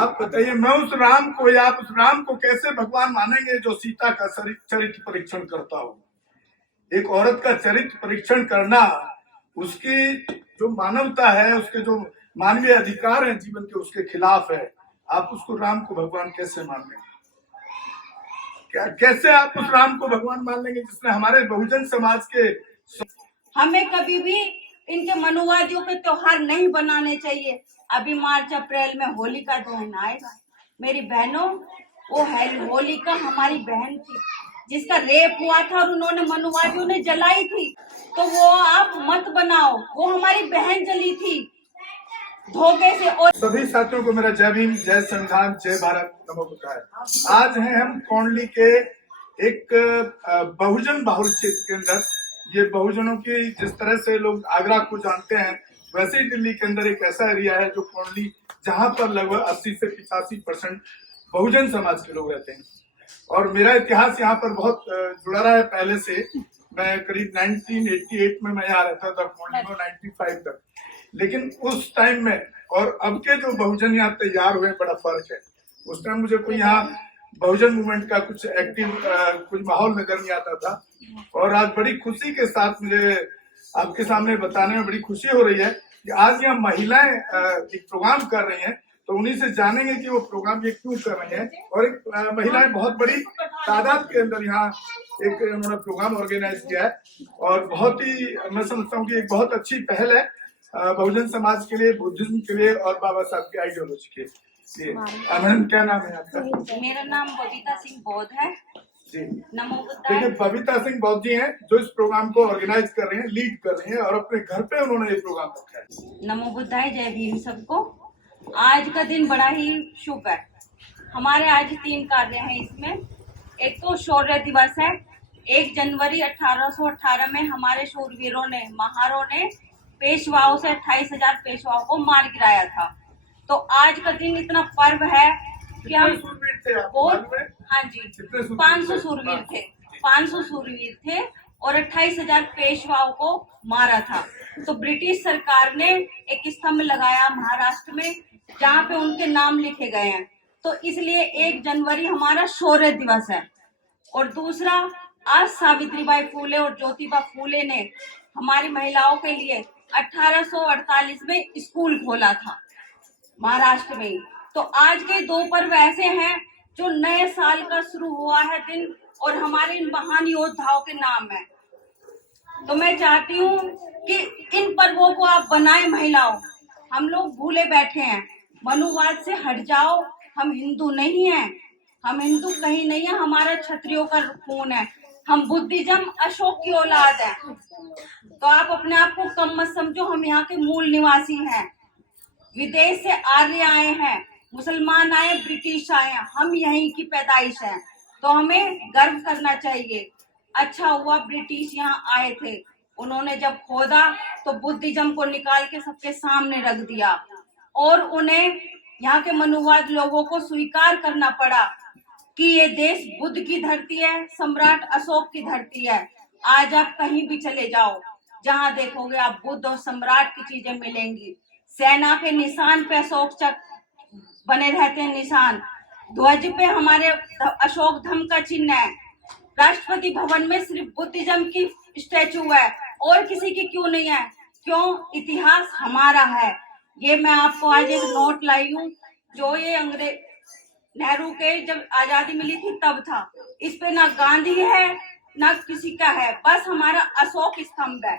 आप बताइए, मैं उस राम को या आप उस राम को कैसे भगवान मानेंगे जो सीता का चरित्र परीक्षण करता हो। एक औरत का चरित्र परीक्षण करना, उसकी जो मानवता है, उसके जो मानवीय अधिकार हैं जीवन के, उसके खिलाफ है। आप उसको राम को भगवान कैसे मान लेंगे? क्या कैसे आप उस राम को भगवान मान लेंगे जिसने हमारे बहुजन समाज के। हमें कभी भी इनके मनुवादियों के त्योहार नहीं बनाने चाहिए। अभी मार्च अप्रैल में होली का दहन आएगा। मेरी बहनों, वो होलिका हमारी बहन थी जिसका रेप हुआ था और उन्होंने मनुवादियों ने जलाई थी। तो वो आप मत बनाओ, वो हमारी बहन जली थी धोखे से। और सभी साथियों को मेरा जय भीम, जय संविधान, जय भारत, नमो बुद्धाय। आज हैं हम कौंडली के एक बहुजन बाहुल क्षेत्र के अंदर। ये बहुजनों की, जिस तरह से लोग आगरा को जानते हैं, वैसे ही दिल्ली के अंदर एक ऐसा एरिया है जो कौंडली, जहां पर लगभग 80 से 85% बहुजन समाज के लोग रहते हैं। और मेरा इतिहास यहाँ पर बहुत जुड़ा रहा है पहले से। मैं करीब 1988 में मैं यहाँ रहता था कौंडली में, 95 तक। लेकिन उस टाइम में और अब के जो बहुजन यहाँ तैयार हुए, बड़ा फर्क है। उस टाइम मुझे कोई यहाँ बहुजन मूवमेंट का कुछ एक्टिव कुछ माहौल नजर नहीं आता था। और आज बड़ी खुशी के साथ मुझे आपके सामने बताने में बड़ी खुशी हो रही है कि आज यहाँ महिलाएं एक प्रोग्राम कर रही हैं। तो उन्हीं से जानेंगे कि वो प्रोग्राम ये क्यों कर रही हैं। और एक महिलाएं बहुत बड़ी तादाद के अंदर यहाँ एक उन्होंने प्रोग्राम ऑर्गेनाइज किया है। और बहुत ही, मैं समझता हूँ कि एक बहुत अच्छी पहल है बहुजन समाज के लिए, बुद्धिज्म के लिए और बाबा साहब की आइडियोलॉजी के लिए। मैडम, क्या नाम है आपका? मेरा नाम बबीता सिंह बौद्ध है जी। नमो बुद्धाय। देखिए, बबीता सिंह बौद्ध जी हैं जो इस प्रोग्राम को ऑर्गेनाइज कर रहे हैं, लीड कर रहे हैं, और अपने घर पे उन्होंने ये प्रोग्राम रखा है। नमो बुद्धाय, जय भीम सबको। आज का दिन बड़ा ही शुभ है। हमारे आज 3 कार्य हैं इसमें। एक तो शौर्य दिवस है। 1 जनवरी 1818 में हमारे शूरवीरों ने, महारों ने पेशवाओं से 28,000 पेशवाओं को मार गिराया था। तो आज का दिन इतना पर्व है कि हम हाँ जी 500 सूरवीर थे। 500 सूरवीर थे और 28,000 पेशवाओं को मारा था। तो ब्रिटिश सरकार ने एक स्तंभ लगाया महाराष्ट्र में जहाँ पे उनके नाम लिखे गए हैं। तो इसलिए 1 जनवरी हमारा शौर्य दिवस है। और दूसरा, आज सावित्रीबाई फूले और ज्योतिबा फूले ने हमारी महिलाओं के लिए 1848 में स्कूल खोला था महाराष्ट्र में। तो आज के 2 पर्व ऐसे हैं जो नए साल का शुरू हुआ है दिन, और हमारे इन महान योद्धाओं के नाम है। तो मैं चाहती हूँ कि इन पर्वों को आप बनाए महिलाओं। हम लोग भूले बैठे हैं, मनुवाद से हट जाओ। हम हिंदू नहीं हैं, हम हिंदू कहीं नहीं है। हमारा क्षत्रियों का खून है। हम बुद्धिज्म अशोक की औलाद है। तो आप अपने आप को कम मत समझो। हम यहाँ के मूल निवासी हैं। विदेश से आर्य आए हैं, मुसलमान आए, ब्रिटिश आए हैं, हम यहीं की पैदाइश है। तो हमें गर्व करना चाहिए। अच्छा हुआ ब्रिटिश यहाँ आए थे। उन्होंने जब खोदा तो बुद्धिज्म को निकाल के सबके सामने रख दिया और उन्हें यहाँ के मनुवाद लोगों को स्वीकार करना पड़ा कि ये देश बुद्ध की धरती है, सम्राट अशोक की धरती है। आज आप कहीं भी चले जाओ, जहाँ देखोगे आप बुद्ध और सम्राट की चीजें मिलेंगी। सेना के निशान पे अशोक चक्र बने रहते हैं, निशान। ध्वज पे हमारे अशोक धम का चिन्ह है। राष्ट्रपति भवन में सिर्फ बुद्धिज्म की स्टैचू है, और किसी की क्यों नहीं है? क्यों? इतिहास हमारा है। ये मैं आपको आज एक नोट लाई हूँ जो ये अंग्रेज नेहरू के जब आजादी मिली थी तब था। इस पे ना गांधी है ना किसी का है, बस हमारा अशोक स्तंभ है।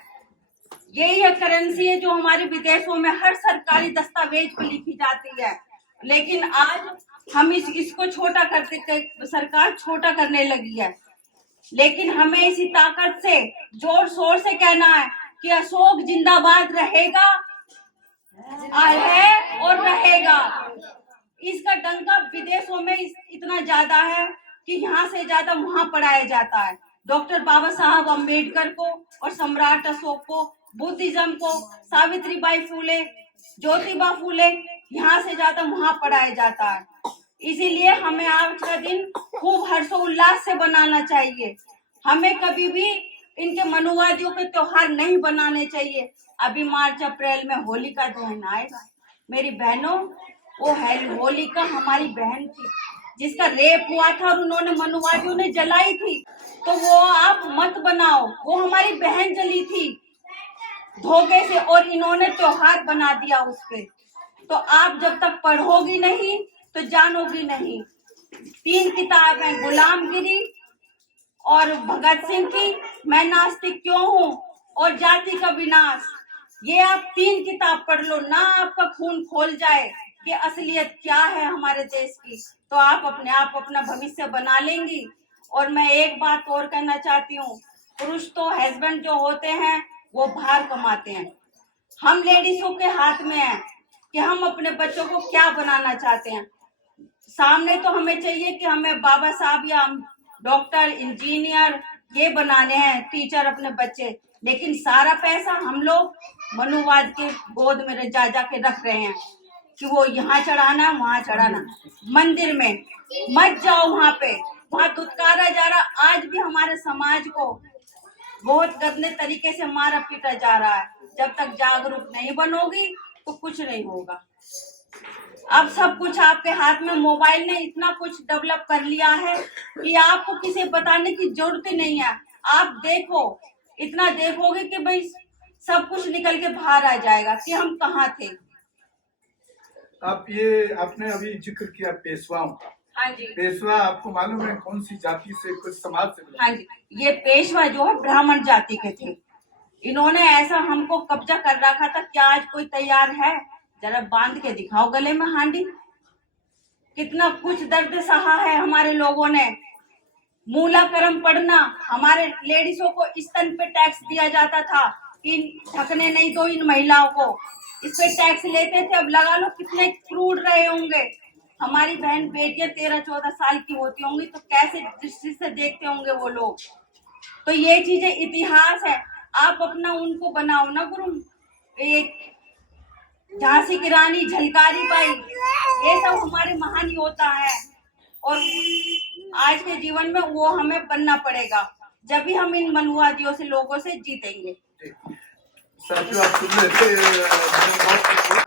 यही है करेंसी है जो हमारे विदेशों में हर सरकारी दस्तावेज पे लिखी जाती है। लेकिन आज हम इसको छोटा करते, सरकार छोटा करने लगी है। लेकिन हमें इसी ताकत से जोर शोर से कहना है कि अशोक जिंदाबाद रहेगा, है और रहेगा। इसका डंका विदेशों में इतना ज्यादा है कि यहाँ से ज्यादा वहाँ पढ़ाया जाता है। डॉक्टर बाबा साहब अम्बेडकर को और सम्राट अशोक को, बुद्धिज्म को, सावित्रीबाई फूले, ज्योतिबा फूले, यहाँ से ज्यादा वहाँ पढ़ाया जाता है। इसीलिए हमें आज का दिन खूब हर्षोल्लास से बनाना चाहिए। हमें कभी भी इनके मनुवादियों के त्योहार नहीं बनाने चाहिए। अभी मार्च अप्रैल में होली का दहन आएगा। मेरी बहनों, वो होलिका हमारी बहन थी जिसका रेप हुआ था और उन्होंने मनुवादियों ने जलाई थी। तो वो आप मत बनाओ, वो हमारी बहन जली थी धोखे से और इन्होंने त्योहार बना दिया उस पे। तो आप जब तक पढ़ोगी नहीं तो जानोगी नहीं। 3 किताबें, गुलामगिरी और भगत सिंह की मैं नास्तिक क्यों हूँ और जाति का विनाश, ये आप 3 किताब पढ़ लो ना, आपका खून खोल जाए कि असलियत क्या है हमारे देश की, तो आप अपने आप अपना भविष्य बना लेंगी। और मैं एक बात और कहना चाहती हूँ, पुरुष तो हस्बैंड जो होते हैं वो बाहर कमाते हैं, हम लेडीजों के हाथ में है कि हम अपने बच्चों को क्या बनाना चाहते हैं। सामने तो हमें चाहिए कि हमें बाबा साहब या डॉक्टर, इंजीनियर ये बनाने हैं, टीचर अपने बच्चे, लेकिन सारा पैसा हम लोग मनुवाद के गोद में जा जा के रख रहे हैं कि वो यहाँ चढ़ाना वहाँ चढ़ाना। मंदिर में मत जाओ, वहाँ पे वहाँ दुत्कारा जा रहा। आज भी हमारे समाज को बहुत गंदे तरीके से मारा पीटा जा रहा है। जब तक जागरूक नहीं बनोगी तो कुछ नहीं होगा। अब सब कुछ आपके हाथ में, मोबाइल ने इतना कुछ डेवलप कर लिया है कि आपको किसी बताने की जरूरत ही नहीं है। आप देखो, इतना देखोगे कि भाई सब कुछ निकल के बाहर आ जाएगा कि हम कहाँ थे। आप ये आपने अभी जिक्र किया पेशवाओं का। हाँ जी। पेशवा आपको मालूम है कौन सी जाति से, कुछ समाज से? हाँ जी, ये पेशवा जो है ब्राह्मण जाति के थे। इन्होंने ऐसा हमको कब्जा कर रखा था कि आज कोई तैयार है जरा बांध के दिखाओ गले में हांडी। कितना कुछ दर्द सहा है हमारे लोगों ने। मूलाक्रम पढ़ना, हमारे लेडीजों को स्तन पे टैक्स दिया जाता था कि ढकने नहीं दो इन महिलाओं को, इस पे टैक्स लेते थे। अब लगा लो कितने क्रूर रहे होंगे। हमारी बहन बेटियां 13-14 साल की होती होंगी तो कैसे दृष्टि से देखते होंगे वो लोग। तो ये चीजें इतिहास है, आप अपना उनको बनाओ ना गुरु। एक झांसी की रानी, झलकारी बाई, ये सब हमारे महान योद्धा है और आज के जीवन में वो हमें बनना पड़ेगा, जब भी हम इन मनुवादियों से, लोगों से जीतेंगे। साथियों, आप सुन रहे थे,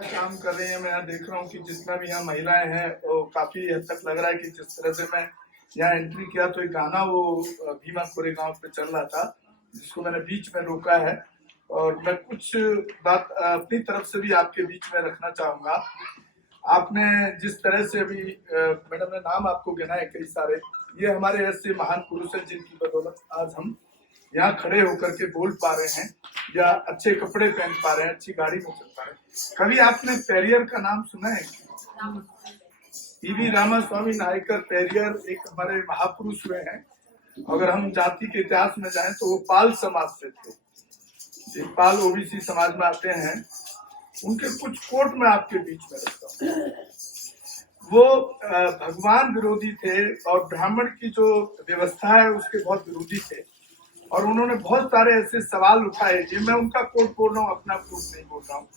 काम कर रही है। मैं यहाँ देख रहा हूँ कि जितना भी यहाँ महिलाएं हैं वो काफी हद तक लग रहा है कि जिस तरह से मैं यहाँ एंट्री किया तो एक गाना वो भीमा कोरेगांव पे चल रहा था जिसको मैंने बीच में रोका है और मैं कुछ बात अपनी तरफ से भी आपके बीच में रखना चाहूंगा। आपने जिस तरह से अभी मैडम ने नाम आपको गिनाए कई सारे, ये हमारे ऐसे महान पुरुष हैं जिनकी बदौलत आज हम यहाँ खड़े होकर के बोल पा रहे हैं या अच्छे कपड़े पहन पा रहे हैं, अच्छी गाड़ी में चल पा रहे हैं। कभी आपने पेरियर का नाम सुना है? टीवी रामास्वामी नायकर पेरियर एक हमारे महापुरुष हुए हैं। अगर हम जाति के इतिहास में जाएं तो वो पाल समाज से थे, पाल ओबीसी समाज में आते हैं। उनके कुछ कोट में आपके बीच में रखता हूँ। वो भगवान विरोधी थे और ब्राह्मण की जो व्यवस्था है उसके बहुत विरोधी थे और उन्होंने बहुत सारे ऐसे सवाल उठाए। ये मैं उनका कोट बोल रहा हूँ, अपना कोट नहीं बोल रहा हूँ।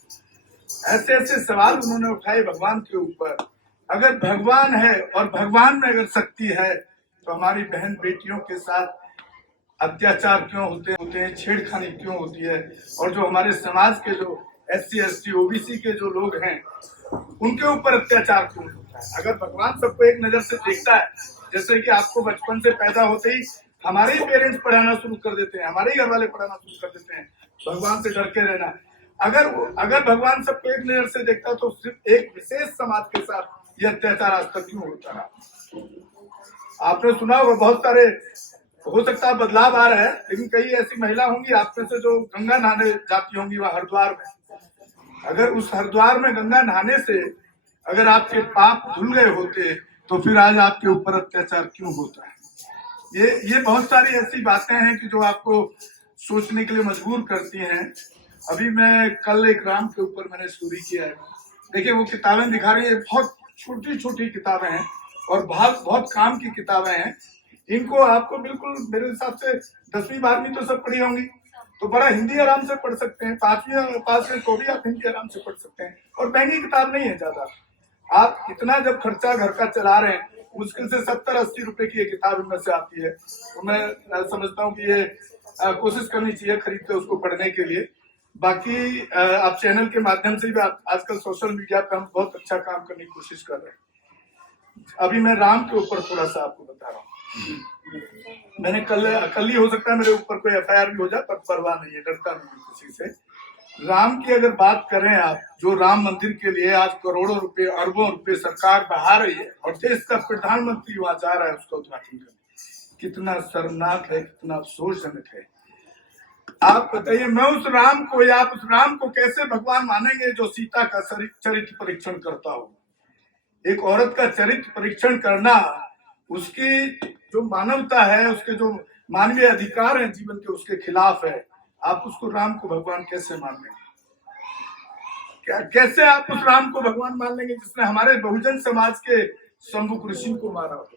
ऐसे ऐसे सवाल उन्होंने उठाए भगवान के ऊपर। अगर भगवान है और भगवान में अगर शक्ति है तो हमारी बहन बेटियों के साथ अत्याचार क्यों होते हैं, छेड़खानी क्यों होती है? और जो हमारे समाज के जो SC ST OBC के जो लोग हैं उनके ऊपर अत्याचार क्यों होता है? अगर भगवान सबको एक नजर से देखता है, जैसे कि आपको बचपन से पैदा होते ही हमारे ही पेरेंट्स पढ़ाना शुरू कर देते हैं, हमारे ही घर वाले पढ़ाना शुरू कर देते हैं भगवान से डर के रहना। अगर भगवान सबको एक नजर से देखता तो सिर्फ एक विशेष समाज के साथ ये अत्याचार आज तक क्यों होता है? आपने सुना होगा, बहुत सारे हो सकता है बदलाव आ रहा है, लेकिन कई ऐसी महिला होंगी आप में से जो गंगा नहाने जाती होंगी वहां हरिद्वार में। अगर उस हरिद्वार में गंगा नहाने से अगर आपके पाप धुल गए होते तो फिर आज आपके ऊपर अत्याचार क्यों होता है? ये बहुत सारी ऐसी बातें हैं कि जो आपको सोचने के लिए मजबूर करती हैं। अभी मैं कल एक राम के ऊपर मैंने स्टोरी किया है। देखिए वो किताबें दिखा रही है, बहुत छोटी छोटी किताबें हैं और बहुत काम की किताबें हैं। इनको आपको बिल्कुल मेरे हिसाब से 10वीं 12वीं तो सब पढ़ी होंगी, तो बड़ा हिंदी आराम से पढ़ सकते हैं। 5वीं पास में तो भी आप हिंदी आराम से पढ़ सकते हैं और महंगी किताब नहीं है ज्यादा। आप इतना जब खर्चा घर का चला रहे हैं, मुश्किल से 70-80 रुपए की ये किताब इनमें से आती है, तो मैं समझता हूँ कि ये कोशिश करनी चाहिए खरीद के उसको पढ़ने के लिए। बाकी आप चैनल के माध्यम से भी आजकल सोशल मीडिया पे हम बहुत अच्छा काम करने की कोशिश कर रहे हैं। अभी मैं राम के ऊपर थोड़ा सा आपको बता रहा हूँ। मैंने कल ही हो सकता है मेरे ऊपर कोई FIR भी हो जाए, पर परवाह नहीं है, डरता नहीं किसी से। राम की अगर बात करें आप, जो राम मंदिर के लिए आज करोड़ों रुपए अरबों रुपए सरकार बहा रही है और देश का प्रधानमंत्री वहां जा रहा है उसका उद्घाटन करने, कितना शर्मनाक है, कितना अफसोसजनक है। आप बताइए, मैं उस राम को या आप उस राम को कैसे भगवान मानेंगे जो सीता का चरित्र परीक्षण करता हो। एक औरत का चरित्र परीक्षण करना, उसकी जो मानवता है, उसके जो मानवीय अधिकार हैं जीवन के, उसके खिलाफ है। आप उसको राम को भगवान कैसे मान लेंगे? कैसे आप उस राम को भगवान मान लेंगे जिसने हमारे बहुजन समाज के शंभु ऋषि को मारा हो?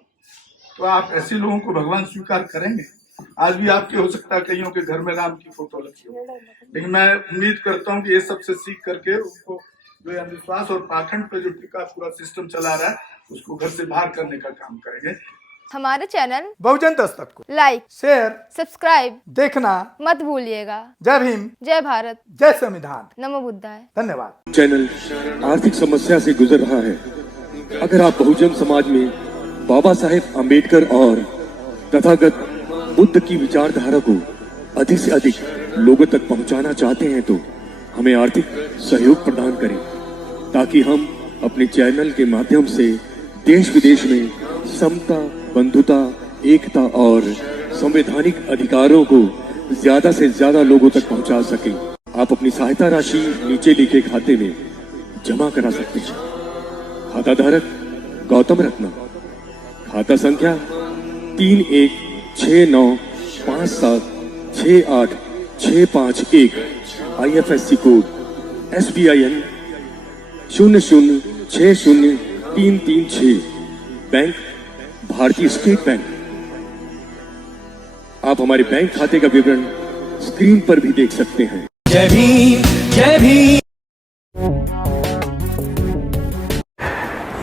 तो आप ऐसे लोगों को भगवान स्वीकार करेंगे? आज भी आपके हो सकता है कईयों के घर में राम की फोटो लगी हो, लेकिन मैं उम्मीद करता हूँ कि ये सबसे सीख करके उनको जो अंधविश्वास और पाखंड पे जो टीका पूरा सिस्टम चला रहा है उसको घर से बाहर करने का काम करेंगे। हमारे चैनल बहुजन दस्तक को लाइक, शेयर, सब्सक्राइब देखना मत भूलिएगा। जय भीम, जय भारत, जय संविधान, नमो बुद्धाय। धन्यवाद। चैनल आर्थिक समस्या से गुजर रहा है। अगर आप बहुजन समाज में बाबा साहेब अम्बेडकर और तथागत बुद्ध की विचारधारा को अधिक से अधिक लोगों तक पहुंचाना चाहते हैं तो हमें आर्थिक सहयोग प्रदान करें, ताकि हम अपने चैनल के माध्यम से देश विदेश में समता, बंधुता, एकता और संवैधानिक अधिकारों को ज्यादा से ज्यादा लोगों तक पहुंचा सकें। आप अपनी सहायता राशि नीचे लिखे खाते में जमा करा सकते हैं। खाता धारक गौतम रत्ना, खाता संख्या 3169576865 IFSC कोड SBIN 0060336, बैंक भारतीय स्टेट बैंक। आप हमारे बैंक खाते का विवरण स्क्रीन पर भी देख सकते हैं। जय भीम, जय भीम।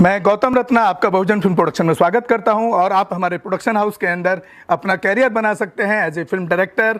मैं गौतम रत्ना आपका बहुजन फिल्म प्रोडक्शन में स्वागत करता हूं और आप हमारे प्रोडक्शन हाउस के अंदर अपना कैरियर बना सकते हैं as a film director,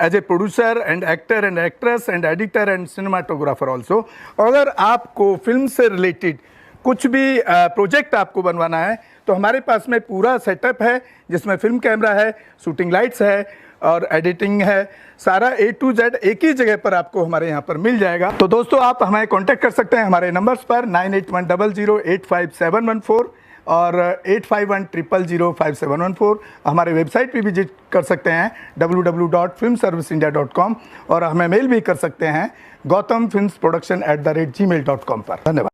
as a producer and actor and actress and editor and cinematographer also. अगर आपको फिल्म से रिलेटेड कुछ भी प्रोजेक्ट आपको बनवाना है तो हमारे पास में पूरा सेटअप है, जिसमें फिल्म कैमरा है, शूटिंग लाइट्स है और एडिटिंग है। सारा A to Z एक ही जगह पर आपको हमारे यहाँ पर मिल जाएगा। तो दोस्तों, आप हमें कांटेक्ट कर सकते हैं हमारे नंबर्स पर 9810085714 और 8510005714। हमारे वेबसाइट पे विजिट कर सकते हैं www.filmserviceindia.com और हमें मेल भी कर सकते हैं gautamfilmsproduction@gmail.com पर। धन्यवाद।